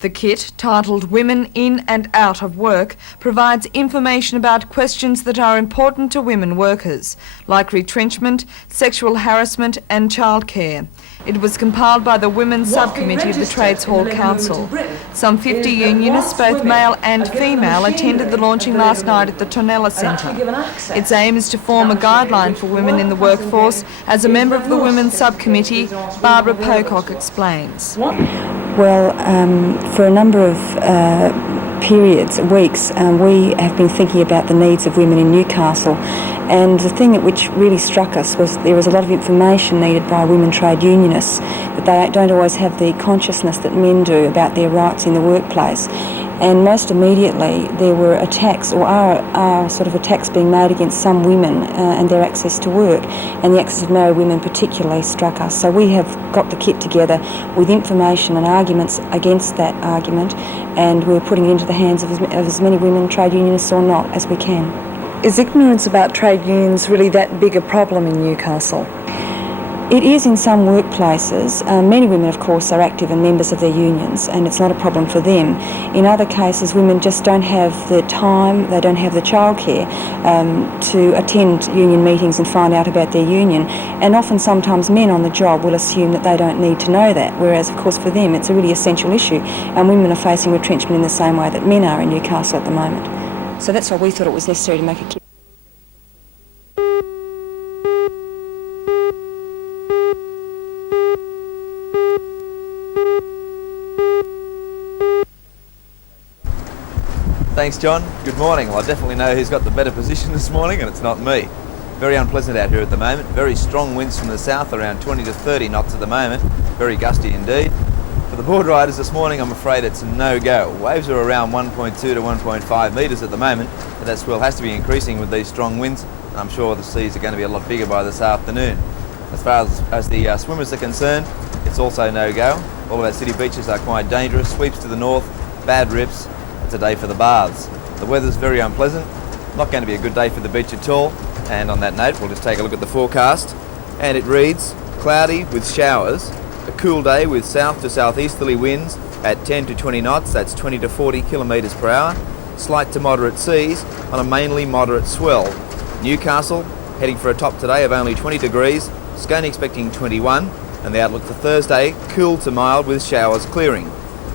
The kit, titled Women In and Out of Work, provides information about questions that are important to women workers, like retrenchment, sexual harassment and childcare. It was compiled by the Women's Subcommittee of the Trades Hall Council. Some 50 unionists, both male and female, attended the launching last night at the Torres Centre. Its aim is to form a guideline for women in the workforce. As a member of the Women's Subcommittee, Barbara Pocock explains. Well, for a number of periods, weeks, we have been thinking about the needs of women in Newcastle, and the thing which really struck us was there was a lot of information needed by women trade unionists, but they don't always have the consciousness that men do about their rights in the workplace. And most immediately there were attacks, or are sort of attacks being made against some women and their access to work, and the access of married women particularly struck us. So we have got the kit together with information and arguments against that argument, and we're putting it into the hands of as many women trade unionists or not as we can. Is ignorance about trade unions really that big a problem in Newcastle? It is in some workplaces. Many women, of course, are active and members of their unions, and it's not a problem for them. In other cases, women just don't have the time, they don't have the childcare to attend union meetings and find out about their union. And often, sometimes men on the job will assume that they don't need to know that, whereas, of course, for them it's a really essential issue. And women are facing retrenchment in the same way that men are in Newcastle at the moment. So that's why we thought it was necessary to make a kit. Thanks, John. Good morning. Well, I definitely know who's got the better position this morning, and it's not me. Very unpleasant out here at the moment. Very strong winds from the south, around 20 to 30 knots at the moment. Very gusty indeed. For the board riders this morning, I'm afraid it's a no-go. Waves are around 1.2 to 1.5 metres at the moment, but that swell has to be increasing with these strong winds, and I'm sure the seas are going to be a lot bigger by this afternoon. As far as the swimmers are concerned, it's also no-go. All of our city beaches are quite dangerous. Sweeps to the north, bad rips. It's a day for the baths. The weather's very unpleasant, not going to be a good day for the beach at all, and on that note we'll just take a look at the forecast, and it reads cloudy with showers, a cool day with south to southeasterly winds at 10 to 20 knots, that's 20 to 40 kilometres per hour, slight to moderate seas on a mainly moderate swell. Newcastle heading for a top today of only 20 degrees, Scone expecting 21, and the outlook for Thursday, cool to mild with showers clearing.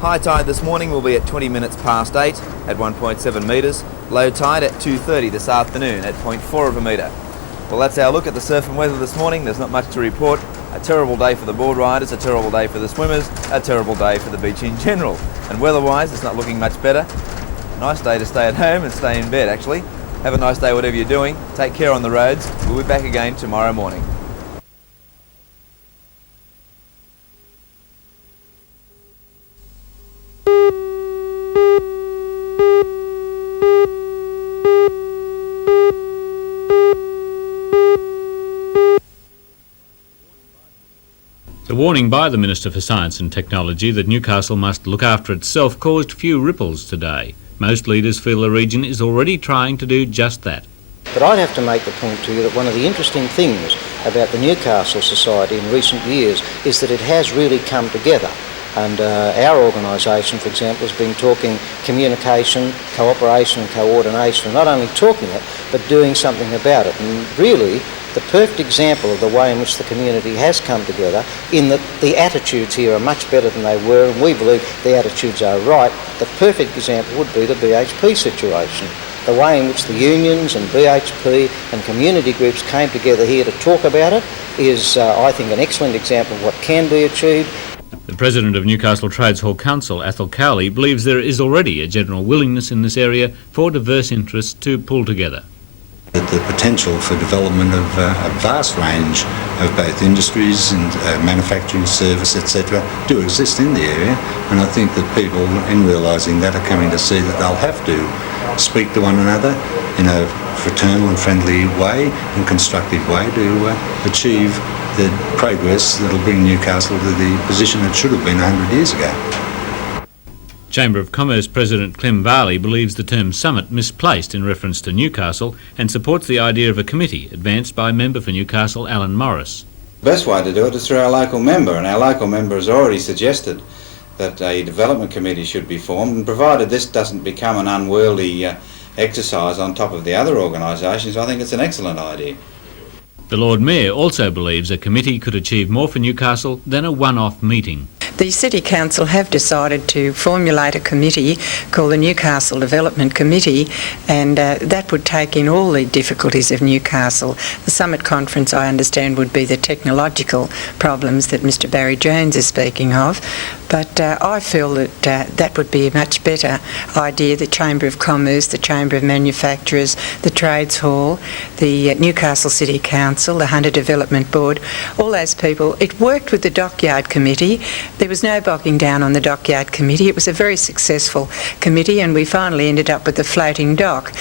High tide this morning will be at 20 minutes past 8 at 1.7 metres. Low tide at 2:30 this afternoon at 0.4 of a metre. Well, that's our look at the surf and weather this morning. There's not much to report. A terrible day for the board riders, a terrible day for the swimmers, a terrible day for the beach in general. And weather-wise, it's not looking much better. Nice day to stay at home and stay in bed, actually. Have a nice day whatever you're doing. Take care on the roads. We'll be back again tomorrow morning. The warning by the Minister for Science and Technology that Newcastle must look after itself caused few ripples today. Most leaders feel the region is already trying to do just that. But I'd have to make the point to you that one of the interesting things about the Newcastle Society in recent years is that it has really come together. And our organisation, for example, has been talking communication, cooperation and coordination, and not only talking it, but doing something about it. And really, the perfect example of the way in which the community has come together, in that the attitudes here are much better than they were, and we believe the attitudes are right. The perfect example would be the BHP situation. The way in which the unions and BHP and community groups came together here to talk about it is, I think, an excellent example of what can be achieved. The President of Newcastle Trades Hall Council, Athol Cowley, believes there is already a general willingness in this area for diverse interests to pull together. The potential for development of a vast range of both industries and manufacturing, service, etc. do exist in the area, and I think that people, in realising that, are coming to see that they'll have to speak to one another in a fraternal and friendly way and constructive way to achieve the progress that'll bring Newcastle to the position it should have been 100 years ago. Chamber of Commerce President Clem Varley believes the term summit misplaced in reference to Newcastle and supports the idea of a committee advanced by member for Newcastle Alan Morris. The best way to do it is through our local member, and our local member has already suggested that a development committee should be formed, and provided this doesn't become an unwieldy exercise on top of the other organisations, I think it's an excellent idea. The Lord Mayor also believes a committee could achieve more for Newcastle than a one-off meeting. The City Council have decided to formulate a committee called the Newcastle Development Committee, and that would take in all the difficulties of Newcastle. The summit conference, I understand, would be the technological problems that Mr Barry Jones is speaking of, but I feel that that would be a much better idea. The Chamber of Commerce, the Chamber of Manufacturers, the Trades Hall, the Newcastle City Council, the Hunter Development Board, all those people. It worked with the Dockyard Committee. There was no bogging down on the Dockyard Committee. It was a very successful committee, and we finally ended up with the floating dock.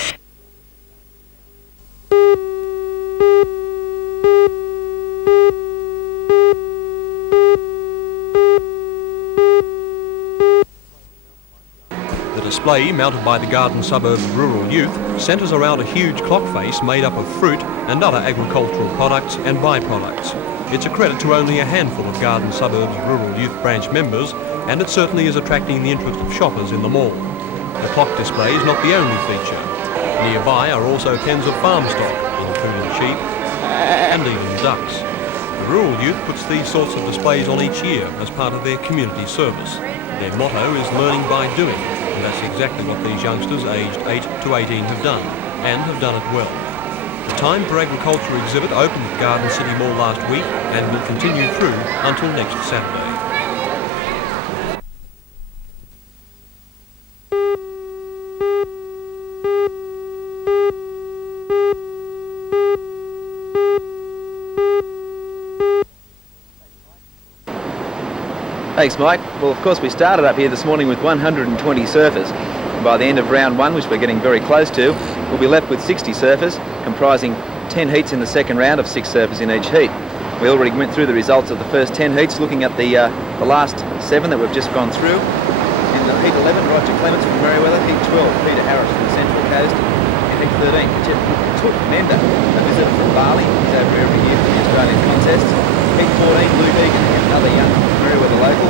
The display, mounted by the Garden Suburb Rural Youth, centres around a huge clock face made up of fruit and other agricultural products and byproducts. It's a credit to only a handful of Garden Suburbs Rural Youth branch members, and it certainly is attracting the interest of shoppers in the mall. The clock display is not the only feature. Nearby are also pens of farm stock, including sheep and even ducks. The Rural Youth puts these sorts of displays on each year as part of their community service. Their motto is learning by doing, and that's exactly what these youngsters aged 8 to 18 have done, and have done it well. The Time for Agriculture exhibit opened at Garden City Mall last week and will continue through until next Saturday. Thanks, Mike. Well, of course, we started up here this morning with 120 surfers. By the end of round one, which we're getting very close to, we'll be left with 60 surfers, comprising 10 heats in the second round of 6 surfers in each heat. We already went through the results of the first 10 heats, looking at the last 7 that we've just gone through. In the heat 11, Roger Clements from Merriweather. Heat 12, Peter Harris from the Central Coast. In heat 13, Jeff Mender, a visitor from Bali. He's over every year for the Australian contests. Heat 14, Luke Egan, another young Merriweather local.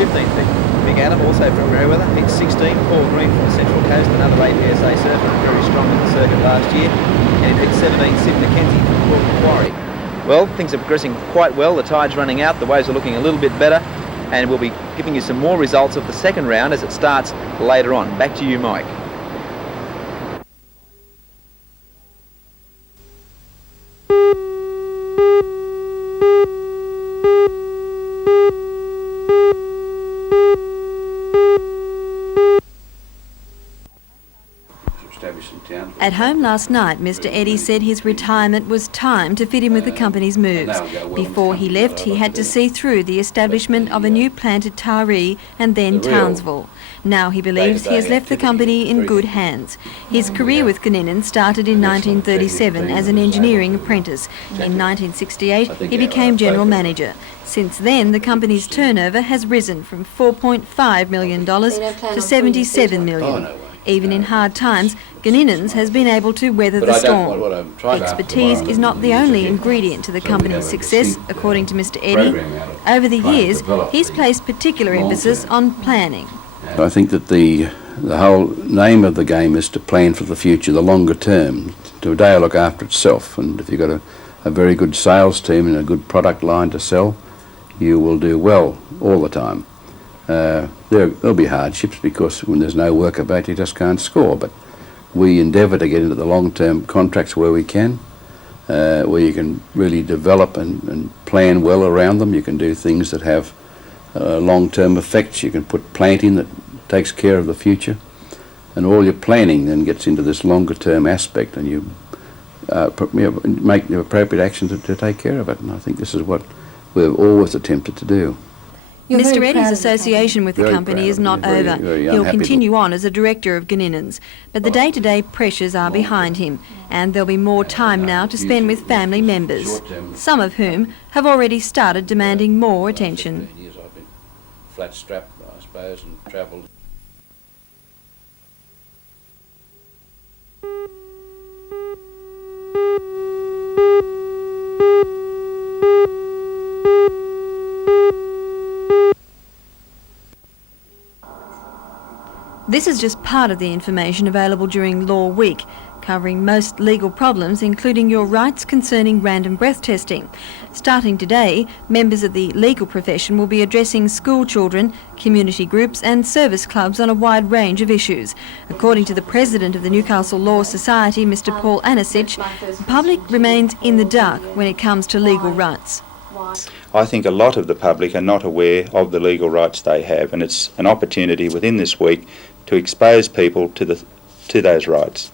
15th heat, Big Adam, also from Merriweather. Heat 16, Paul Green from the Central Coast, another APSA surfer, very strong in the circuit last year. And in heat 17, Sid McKenzie from Port Macquarie. Well, things are progressing quite well. The tide's running out, the waves are looking a little bit better, and we'll be giving you some more results of the second round as it starts later on. Back to you, Mike. At home last night, Mr Eddy said his retirement was time to fit in with the company's moves. Before he left, he had to see through the establishment of a new plant at Taree and then Townsville. Now he believes he has left the company in good hands. His career with Gunninan started in 1937 as an engineering apprentice. In 1968, he became general manager. Since then, the company's turnover has risen from $4.5 million to $77 million. Even in hard times, Gunninan's has been able to weather the storm. Expertise is not the only ingredient to the company's success, according to Mr Eddy. Over the years, he's placed particular emphasis on planning. I think that the whole name of the game is to plan for the future, the longer term, to look after itself. And if you've got a very good sales team and a good product line to sell, you will do well all the time. There'll be hardships because when there's no work about, you just can't score. But we endeavour to get into the long-term contracts where we can, where you can really develop and plan well around them. You can do things that have long-term effects. You can put planting that takes care of the future, and all your planning then gets into this longer-term aspect, and you make the appropriate action to take care of it. And I think this is what we've always attempted to do. Mr Eddy's association with the company is not over. He'll continue on as a director of Gunninan's, but the day-to-day pressures are behind him, and there'll be more time now to spend with family members, some of whom have already started demanding more attention. I've been flat-strapped, I suppose, and travelled. This is just part of the information available during Law Week, covering most legal problems, including your rights concerning random breath testing. Starting today, members of the legal profession will be addressing school children, community groups and service clubs on a wide range of issues. According to the president of the Newcastle Law Society, Mr Paul Anasich, the public remains in the dark when it comes to legal rights. I think a lot of the public are not aware of the legal rights they have, and it's an opportunity within this week to expose people to those rights.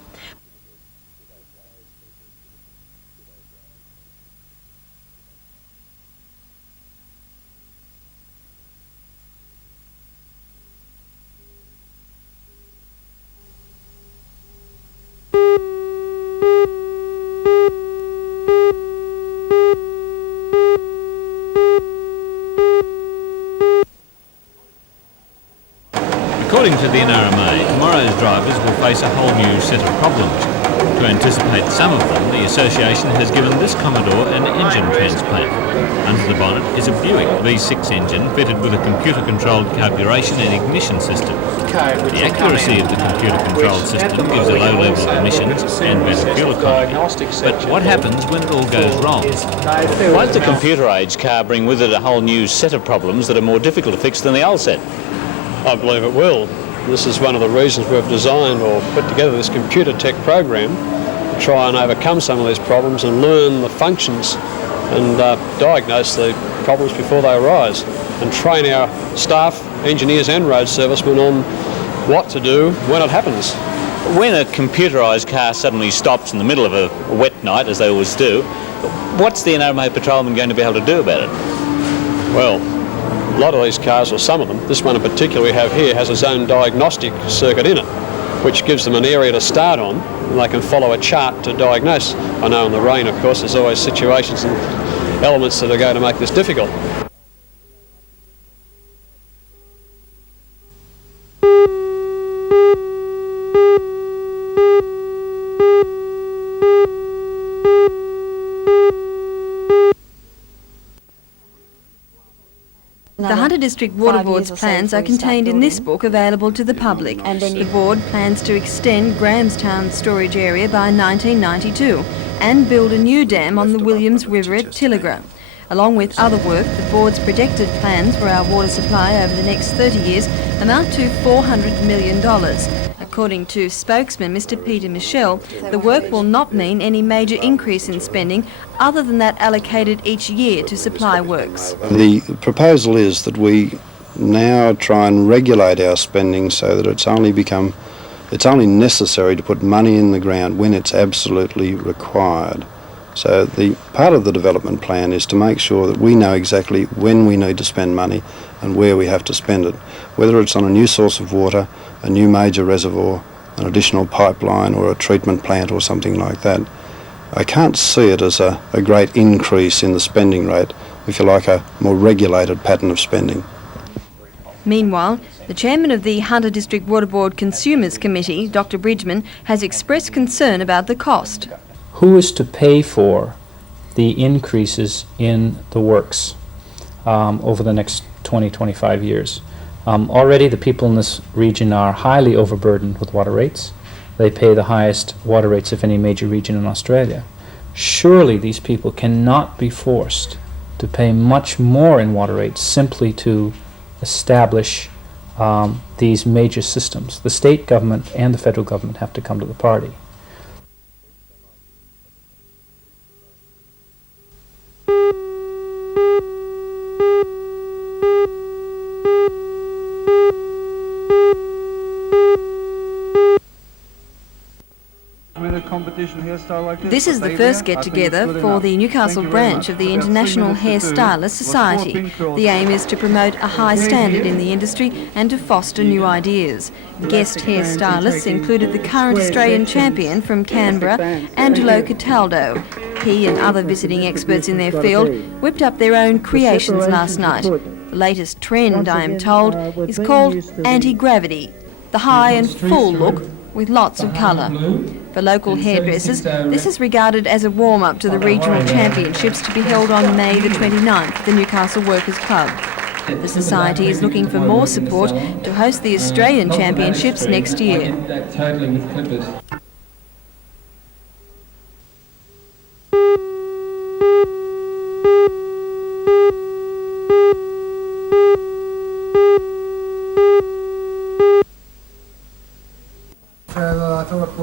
According to the NRMA, tomorrow's drivers will face a whole new set of problems. To anticipate some of them, the association has given this Commodore an engine transplant. Under the bonnet is a Buick V6 engine fitted with a computer-controlled carburation and ignition system. The accuracy of the computer-controlled system gives a low level of emissions and better fuel economy. But what happens when it all goes wrong? Won't the computer age car bring with it a whole new set of problems that are more difficult to fix than the old set? I believe it will. This is one of the reasons we've designed or put together this computer tech program to try and overcome some of these problems and learn the functions and diagnose the problems before they arise, and train our staff, engineers and road servicemen on what to do when it happens. When a computerised car suddenly stops in the middle of a wet night, as they always do, what's the NRMA patrolman going to be able to do about it? Well, a lot of these cars, or some of them, this one in particular we have here, has its own diagnostic circuit in it, which gives them an area to start on, and they can follow a chart to diagnose. I know in the rain, of course, there's always situations and elements that are going to make this difficult. The Hunter District Water Board's plans are contained in this book available to the public. The board plans to extend Grahamstown's storage area by 1992 and build a new dam on the Williams River at Tilligra. Along with other work, the board's projected plans for our water supply over the next 30 years amount to $400 million. According to spokesman Mr Peter Michel, the work will not mean any major increase in spending other than that allocated each year to supply works. The proposal is that we now try and regulate our spending so that it's only necessary to put money in the ground when it's absolutely required. So the part of the development plan is to make sure that we know exactly when we need to spend money and where we have to spend it, whether it's on a new source of water, a new major reservoir, an additional pipeline or a treatment plant or something like that. I can't see it as a great increase in the spending rate, if you like, a more regulated pattern of spending. Meanwhile, the chairman of the Hunter District Water Board Consumers Committee, Dr Bridgman, has expressed concern about the cost. Who is to pay for the increases in the works over the next 20-25 years? Already the people in this region are highly overburdened with water rates. They pay the highest water rates of any major region in Australia. Surely these people cannot be forced to pay much more in water rates simply to establish these major systems. The state government and the federal government have to come to the party. This is the first get-together for the Newcastle branch of the International Hairstylist Society. The aim is to promote a high standard in the industry and to foster new ideas. Guest hairstylists included the current Australian champion from Canberra, Angelo Cataldo. He and other visiting experts in their field whipped up their own creations last night. The latest trend, I am told, is called anti-gravity, the high and full look with lots of colour. For local hairdressers, this is regarded as a warm-up to the regional championships to be held on May the 29th at the Newcastle Workers Club. The Society is looking for more support to host the Australian Championships next year.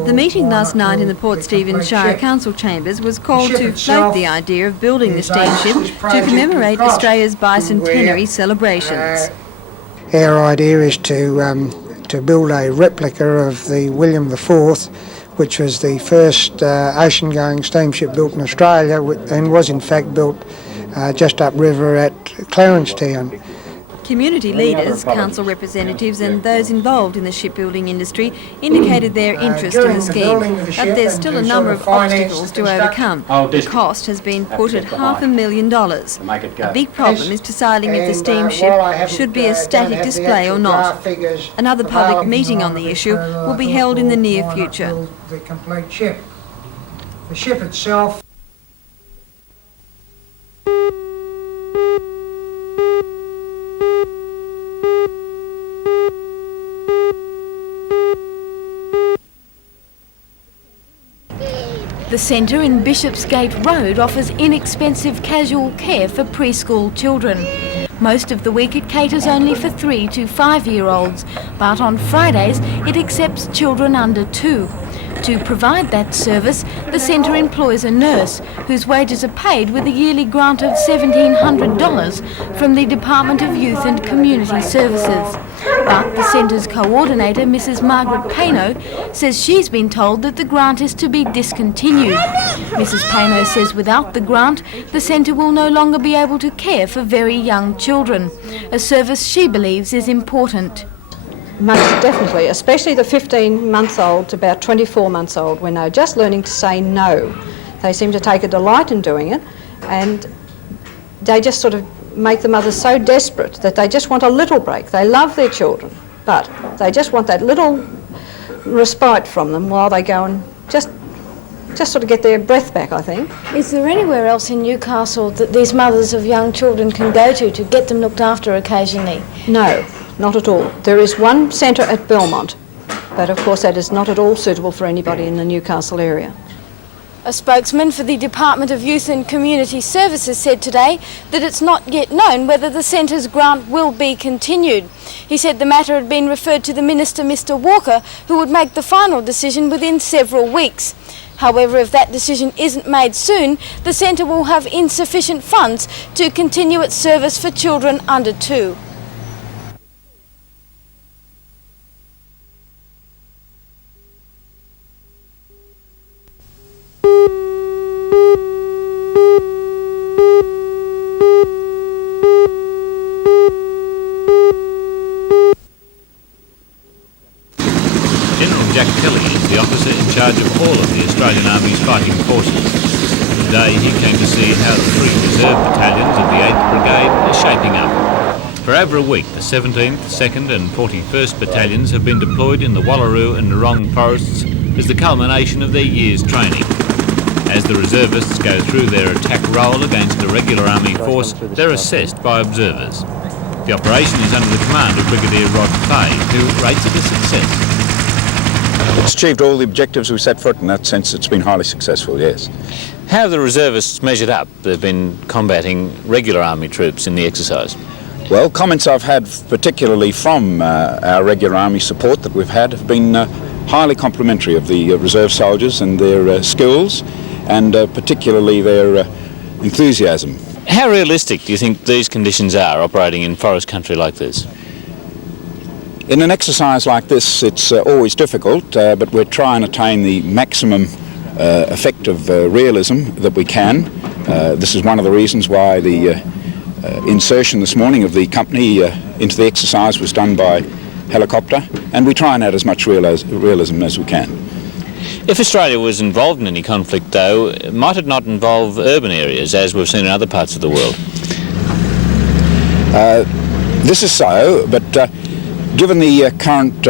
The meeting last night in the Port Stephens Shire Council chambers was called to float the idea of building the steamship to commemorate Australia's bicentenary celebrations. Our idea is to build a replica of the William IV, which was the first ocean-going steamship built in Australia and was in fact built just upriver at Clarencetown. Community leaders, council representatives and those involved in the shipbuilding industry indicated their interest in the scheme, but there's still a number of obstacles to overcome. The cost has been put at $500,000. A big problem is deciding if the steamship should be a static display or not. Another public meeting on the issue will be held in the near future. The complete ship. The ship itself. The centre in Bishopsgate Road offers inexpensive casual care for preschool children. Most of the week it caters only for 3 to 5-year-olds, but on Fridays it accepts children under 2. To provide that service, the centre employs a nurse whose wages are paid with a yearly grant of $1,700 from the Department of Youth and Community Services. But the centre's coordinator, Mrs. Margaret Payno, says she's been told that the grant is to be discontinued. Mrs. Payno says without the grant, the centre will no longer be able to care for very young children, a service she believes is important. Most definitely, especially the 15-month-old to about 24 months old when they're just learning to say no. They seem to take a delight in doing it, and they just sort of make the mothers so desperate that they just want a little break. They love their children, but they just want that little respite from them while they go and just sort of get their breath back, I think. Is there anywhere else in Newcastle that these mothers of young children can go to get them looked after occasionally? No, not at all. There is one centre at Belmont, but of course that is not at all suitable for anybody in the Newcastle area. A spokesman for the Department of Youth and Community Services said today that it's not yet known whether the centre's grant will be continued. He said the matter had been referred to the Minister, Mr. Walker, who would make the final decision within several weeks. However, if that decision isn't made soon, the centre will have insufficient funds to continue its service for children under 2. Jack Kelly is the officer in charge of all of the Australian Army's fighting forces. Today he came to see how the 3 reserve battalions of the 8th Brigade are shaping up. For over a week, the 17th, 2nd and 41st Battalions have been deployed in the Wallaroo and Narong forests as the culmination of their year's training. As the reservists go through their attack role against a regular Army force, they're assessed by observers. The operation is under the command of Brigadier Rod Fay, who rates it a success. It's achieved all the objectives we set for it. In that sense, it's been highly successful, yes. How have the reservists measured up? They've been combating regular Army troops in the exercise. Well, comments I've had particularly from our regular Army support that we've had have been highly complimentary of the reserve soldiers and their skills and particularly their enthusiasm. How realistic do you think these conditions are operating in forest country like this? In an exercise like this, it's always difficult, but we're trying to attain the maximum effect of realism that we can. This is one of the reasons why the insertion this morning of the company into the exercise was done by helicopter, and we try and add as much realism as we can. If Australia was involved in any conflict, though, might it not involve urban areas, as we've seen in other parts of the world? This is so, but given the current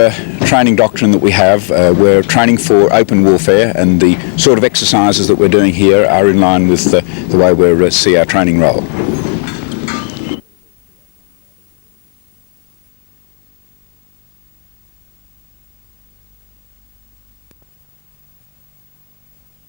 training doctrine that we have, we're training for open warfare, and the sort of exercises that we're doing here are in line with the way we see our training role.